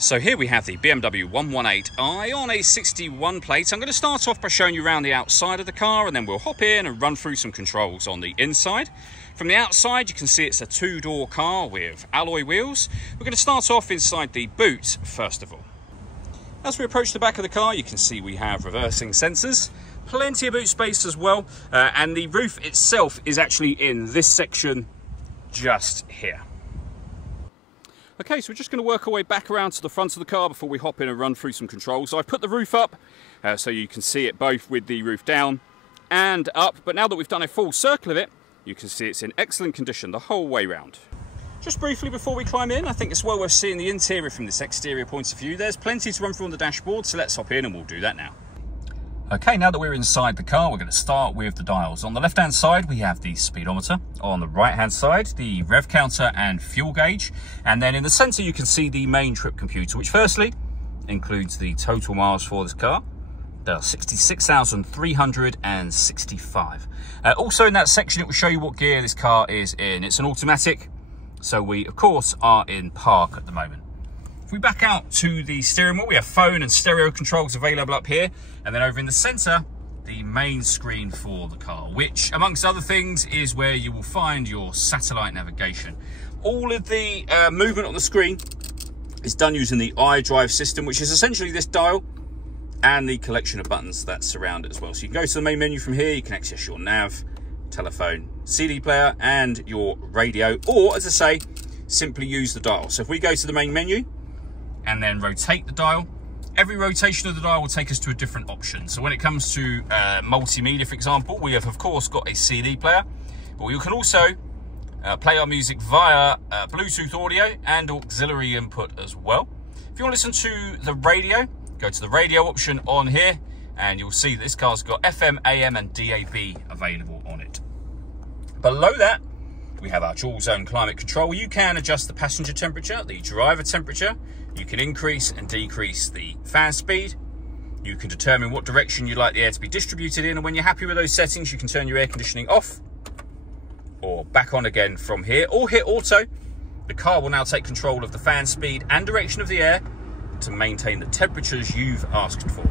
So here we have the BMW 118i on a 61 plate. I'm going to start off by showing you around the outside of the car, and then we'll hop in and run through some controls on the inside. From the outside, you can see it's a two-door car with alloy wheels. We're going to start off inside the boot first of all. As we approach the back of the car, you can see we have reversing sensors, plenty of boot space as well, and the roof itself is actually in this section just here. Okay, so we're just going to work our way back around to the front of the car before we hop in and run through some controls. So I've put the roof up so you can see it both with the roof down and up, but now that we've done a full circle of it, you can see it's in excellent condition the whole way round. Just briefly before we climb in, I think it's well worth seeing the interior from this exterior point of view. There's plenty to run through on the dashboard, so let's hop in and we'll do that now. Okay, now that we're inside the car, we're going to start with the dials. On the left-hand side, we have the speedometer. On the right-hand side, the rev counter and fuel gauge. And then in the center, you can see the main trip computer, which firstly includes the total miles for this car. There are 66,365. Also in that section, it will show you what gear this car is in. It's an automatic, so we, of course, are in park at the moment. If we back out to the steering wheel, we have phone and stereo controls available up here. And then over in the center, the main screen for the car, which, amongst other things, is where you will find your satellite navigation. All of the movement on the screen is done using the iDrive system, which is essentially this dial and the collection of buttons that surround it as well. So you can go to the main menu from here, you can access your nav, telephone, CD player, and your radio, or, as I say, simply use the dial. So if we go to the main menu, and then rotate the dial. Every rotation of the dial will take us to a different option. So when it comes to multimedia, for example, we have of course got a CD player, but we can also play our music via Bluetooth audio and auxiliary input as well. If you want to listen to the radio, go to the radio option on here, and you'll see that this car's got FM, AM and DAB available on it. Below that, we have our dual zone climate control. You can adjust the passenger temperature, the driver temperature. You can increase and decrease the fan speed. You can determine what direction you'd like the air to be distributed in. And when you're happy with those settings, you can turn your air conditioning off or back on again from here, or hit auto. The car will now take control of the fan speed and direction of the air to maintain the temperatures you've asked for.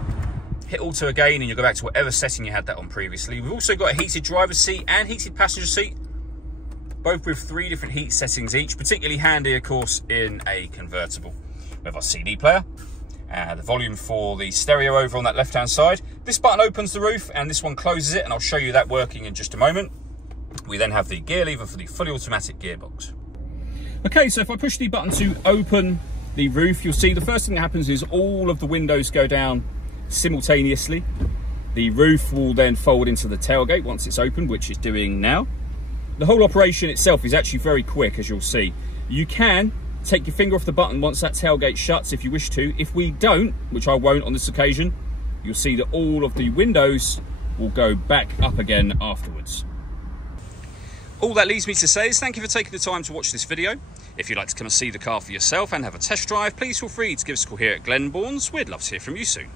Hit auto again and you'll go back to whatever setting you had that on previously. We've also got a heated driver's seat and heated passenger seat, both with 3 different heat settings each, particularly handy, of course, in a convertible. We have our CD player, the volume for the stereo over on that left-hand side. This button opens the roof and this one closes it, and I'll show you that working in just a moment. We then have the gear lever for the fully automatic gearbox. Okay, so if I push the button to open the roof, you'll see the first thing that happens is all of the windows go down simultaneously. The roof will then fold into the tailgate once it's opened, which it's doing now. The whole operation itself is actually very quick, as you'll see. You can take your finger off the button once that tailgate shuts if you wish to. If we don't, which I won't on this occasion, you'll see that all of the windows will go back up again afterwards. All that leaves me to say is thank you for taking the time to watch this video. If you'd like to come and see the car for yourself and have a test drive, please feel free to give us a call here at Glenbourne's. We'd love to hear from you soon.